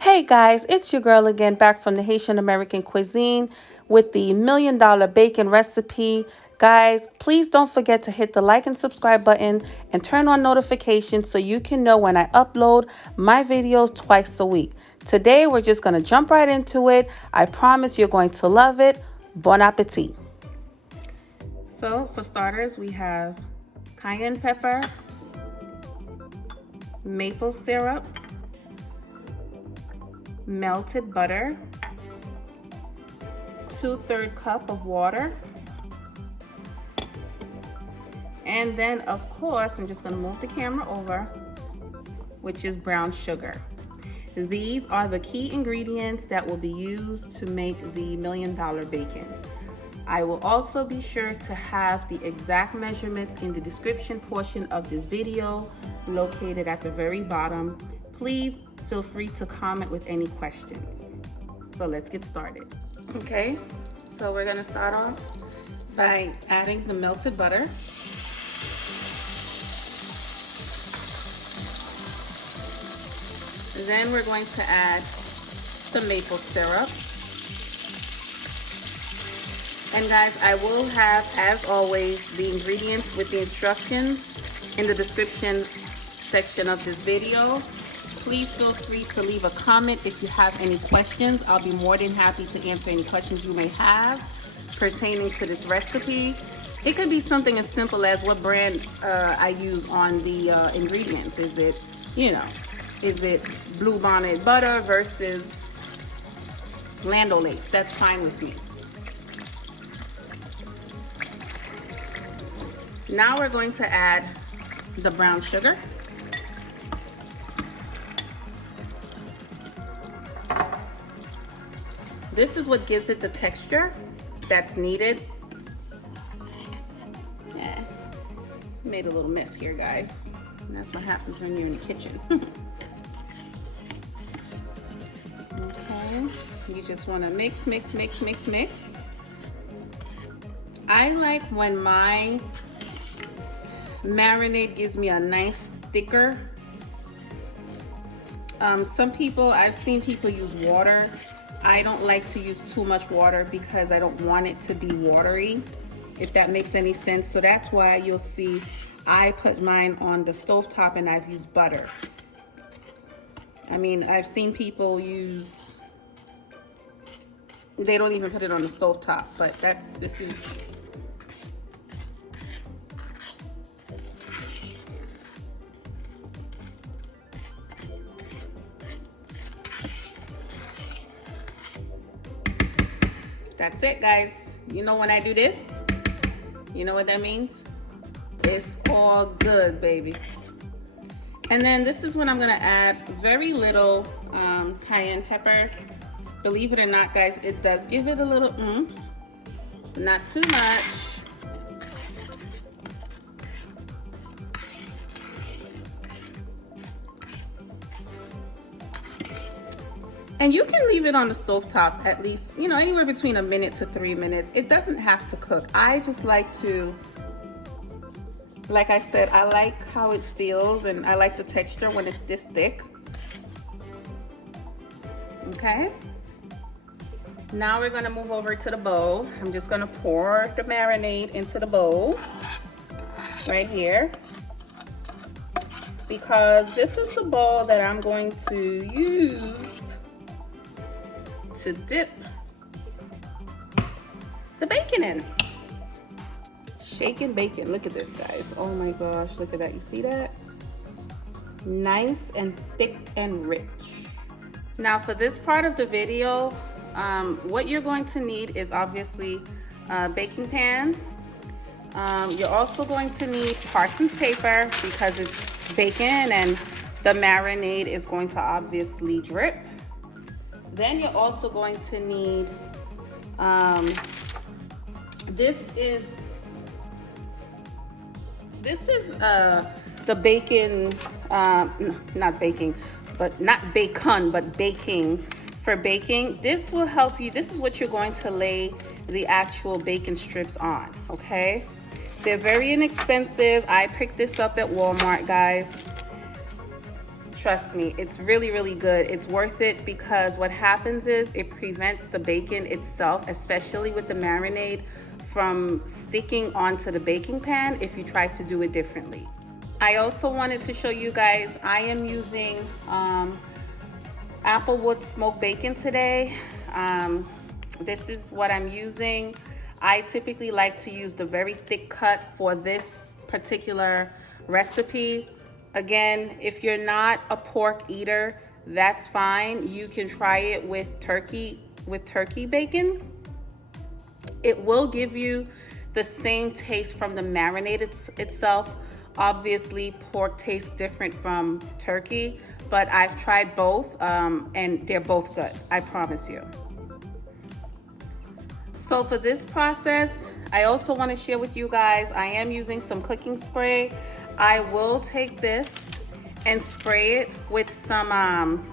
Hey guys, it's your girl again, back from the Haitian American cuisine with the $1,000,000 bacon recipe. Guys, please don't forget to hit the like and subscribe button and turn on notifications so you can know when I upload my videos twice a week. Today, we're just going to jump right into it. I promise you're going to love it. Bon appetit. So, for starters, we have cayenne pepper, maple syrup, melted butter, 2/3 cup of water, and then of course I'm just going to move the camera over, which is brown sugar. These are the key ingredients that will be used to make the $1,000,000 bacon. I will also be sure to have the exact measurements in the description portion of this video, located at the very bottom. Please feel free to comment with any questions. So let's get started. Okay, so we're gonna start off by adding the melted butter. Then we're going to add the maple syrup. And guys, I will have, as always, the ingredients with the instructions in the description section of this video. Please feel free to leave a comment if you have any questions. I'll be more than happy to answer any questions you may have pertaining to this recipe. It could be something as simple as what brand I use on the ingredients. Is it, is it Blue Bonnet butter versus Land O'Lakes? That's fine with me. Now we're going to add the brown sugar. This is what gives it the texture that's needed. Yeah, made a little mess here, guys. And that's what happens when you're in the kitchen. Okay, you just want to mix, mix, mix, mix, mix. I like when my marinade gives me a nice thicker. I've seen people use water. I don't like to use too much water because I don't want it to be watery, if that makes any sense. So that's why you'll see I put mine on the stovetop and I've used butter. I mean, I've seen people they don't even put it on the stovetop, but this is. That's it, guys. You know when I do this, you know what that means? It's all good, baby. And then this is when I'm gonna add very little cayenne pepper. Believe it or not, guys, it does give it a little oomph, not too much. And you can leave it on the stovetop at least, anywhere between 1 minute to 3 minutes. It doesn't have to cook. I just like to, like I said, I like how it feels and I like the texture when it's this thick. Okay. Now we're gonna move over to the bowl. I'm just gonna pour the marinade into the bowl right here, because this is the bowl that I'm going to use to dip the bacon in. Shaken bacon. Look at this, guys. Oh my gosh, look at that. You see that? Nice and thick and rich. Now for this part of the video, what you're going to need is obviously a baking pan. You're also going to need Parsons paper because it's bacon and the marinade is going to obviously drip. Then you're also going to need, this is the bacon, not baking, but not bacon, but baking. For baking, this will help you. This is what you're going to lay the actual bacon strips on, okay? They're very inexpensive. I picked this up at Walmart, guys. Trust me, it's really, really good. It's worth it because what happens is it prevents the bacon itself, especially with the marinade, from sticking onto the baking pan if you try to do it differently. I also wanted to show you guys, I am using Applewood smoked bacon today. This is what I'm using. I typically like to use the very thick cut for this particular recipe. Again, if you're not a pork eater, that's fine. You can try it with turkey bacon. It will give you the same taste from the marinade itself. Obviously, pork tastes different from turkey, but I've tried both and they're both good, I promise you. So for this process, I also want to share with you guys, I am using some cooking spray. I will take this and spray it with some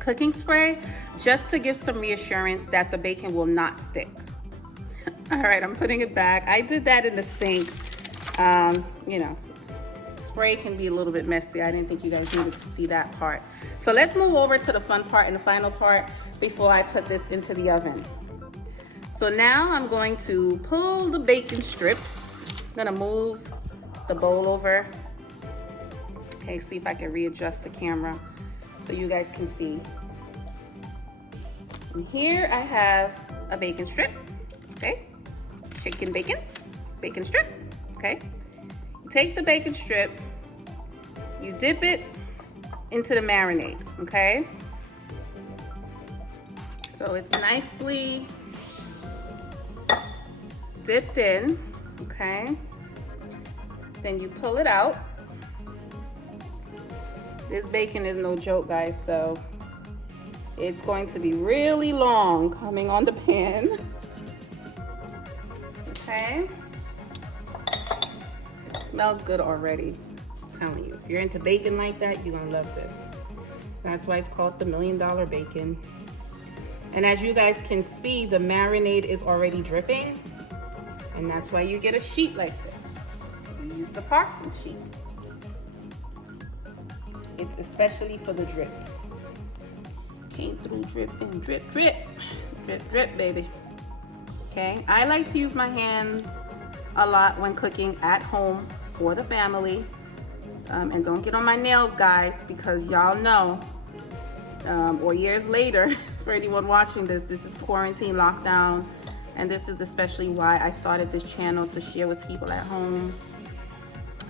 cooking spray just to give some reassurance that the bacon will not stick. All right, I'm putting it back. I did that in the sink. You know, spray can be a little bit messy. I didn't think you guys needed to see that part. So let's move over to the fun part and the final part before I put this into the oven. So now I'm going to pull the bacon strips. I'm gonna move the bowl over. Okay, see if I can readjust the camera so you guys can see. And here I have a bacon strip, okay? Chicken bacon strip, okay? You take the bacon strip, you dip it into the marinade, okay? So it's nicely dipped in, okay? Then you pull it out. This bacon is no joke, guys, so it's going to be really long coming on the pan. Okay. It smells good already. I'm telling you, if you're into bacon like that, you're gonna love this. That's why it's called the $1 Million Bacon. And as you guys can see, the marinade is already dripping. And that's why you get a sheet like this. You use the Parsons sheet. It's especially for the drip. Came through dripping, drip, drip. Drip, drip, baby. Okay, I like to use my hands a lot when cooking at home for the family. And don't get on my nails, guys, because y'all know, or years later, for anyone watching this, this is quarantine lockdown. And this is especially why I started this channel, to share with people at home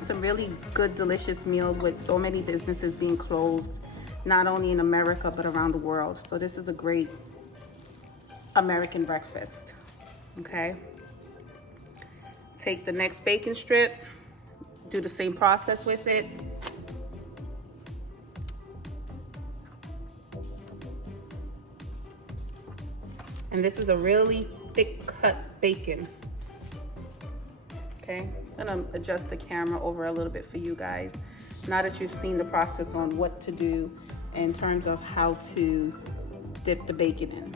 some really good, delicious meals with so many businesses being closed, not only in America, but around the world. So this is a great American breakfast, okay? Take the next bacon strip, do the same process with it. And this is a really thick cut bacon. Okay, I'm gonna adjust the camera over a little bit for you guys. Now that you've seen the process on what to do in terms of how to dip the bacon in.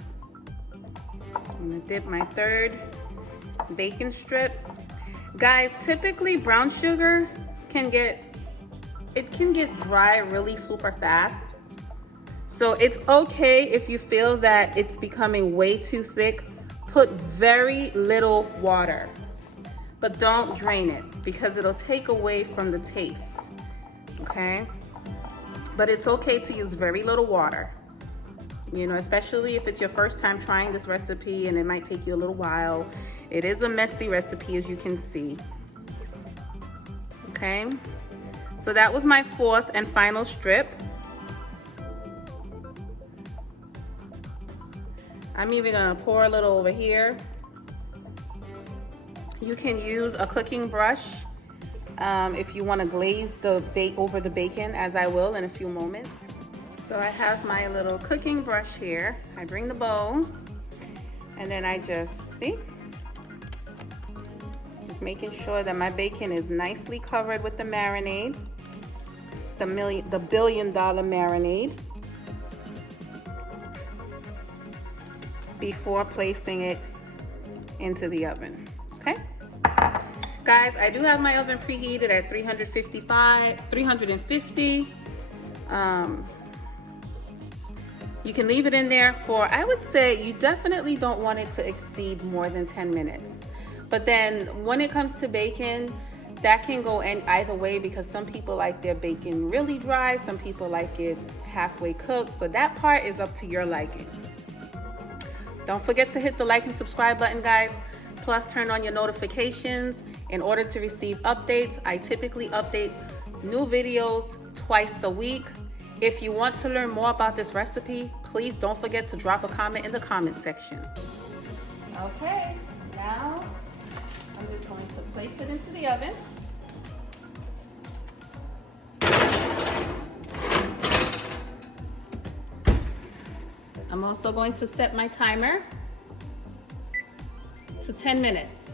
I'm gonna dip my third bacon strip. Guys, typically brown sugar can get dry really super fast. So it's okay if you feel that it's becoming way too thick. Put very little water, but don't drain it because it'll take away from the taste, okay? But it's okay to use very little water, you know, especially if it's your first time trying this recipe and it might take you a little while. It is a messy recipe, as you can see, okay? So that was my fourth and final strip. I'm even gonna pour a little over here. You can use a cooking brush if you wanna glaze the over the bacon, as I will in a few moments. So I have my little cooking brush here. I bring the bowl and then I just making sure that my bacon is nicely covered with the marinade, the $1 billion marinade, before placing it into the oven, okay? Guys, I do have my oven preheated at 350. You can leave it in there for, I would say you definitely don't want it to exceed more than 10 minutes. But then when it comes to bacon, that can go in either way, because some people like their bacon really dry, some people like it halfway cooked. So that part is up to your liking. Don't forget to hit the like and subscribe button, guys. Plus turn on your notifications in order to receive updates. I typically update new videos twice a week. If you want to learn more about this recipe, please don't forget to drop a comment in the comment section. Okay, now I'm just going to place it into the oven. I'm also going to set my timer to 10 minutes.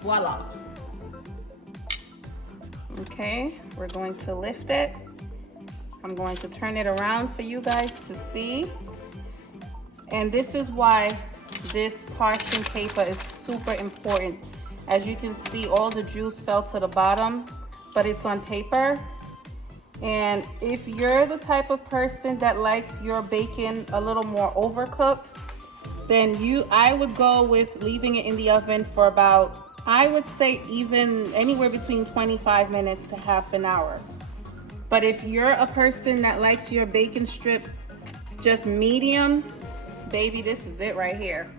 Voila. Okay, we're going to lift it. I'm going to turn it around for you guys to see. And this is why this parchment paper is super important. As you can see, all the juice fell to the bottom, but it's on paper. And if you're the type of person that likes your bacon a little more overcooked, then I would go with leaving it in the oven for about, I would say even anywhere between 25 minutes to half an hour. But if you're a person that likes your bacon strips just medium, baby, this is it right here.